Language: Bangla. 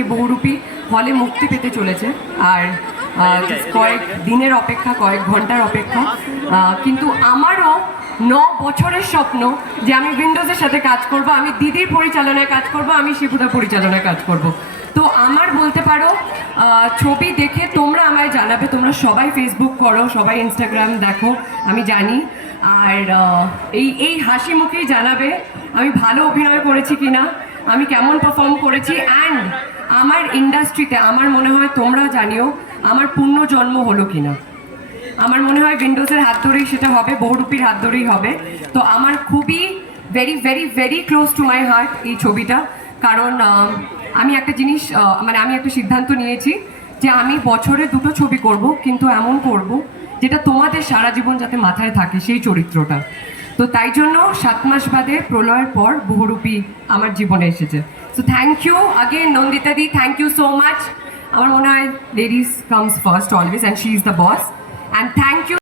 আজকে বহুরূপী হলে মুক্তি পেতে চলেছে। আর কয়েক দিনের অপেক্ষা, কয়েক ঘণ্টার অপেক্ষা। কিন্তু আমারও ন বছরের স্বপ্ন যে আমি উইন্ডোজের সাথে কাজ করব, আমি দিদির পরিচালনায় কাজ করব, আমি শিবুদা পরিচালনায় কাজ করব। তো আমার বলতে পারো ছবি দেখে তোমরা আমায় জানাবে, তোমরা সবাই ফেসবুক করো, সবাই ইনস্টাগ্রাম দেখো, আমি জানি। আর এই এই হাসি মুখেই জানাবে, আমি ভালো অভিনয় করেছি কিনা, আমি কেমন পারফর্ম করেছি অ্যান্ড আমার ইন্ডাস্ট্রিতে আমার মনে হয় তোমরা জানিও, আমার পূর্ণ জন্ম হলো কিনা। আমার মনে হয় উইন্ডোজের হাত ধরেই সেটা হবে, বহুরূপীর হাত ধরেই হবে। তো আমার খুবই very very very close to my heart এই ছবিটা। কারণ আমি একটা জিনিস মানে আমি একটা সিদ্ধান্ত নিয়েছি যে আমি বছরে দুটো ছবি করব, কিন্তু এমন করব যেটা তোমাদের সারা জীবন যাতে মাথায় থাকে সেই চরিত্রটা। তো তাই জন্য সাত মাস বাদে প্রলয়ের পর বহুরূপী আমার জীবনে এসেছে। সো থ্যাংক ইউ আগে Nandita di thank you so much আমার মনে হয় ladies comes first always and she is the boss and thank you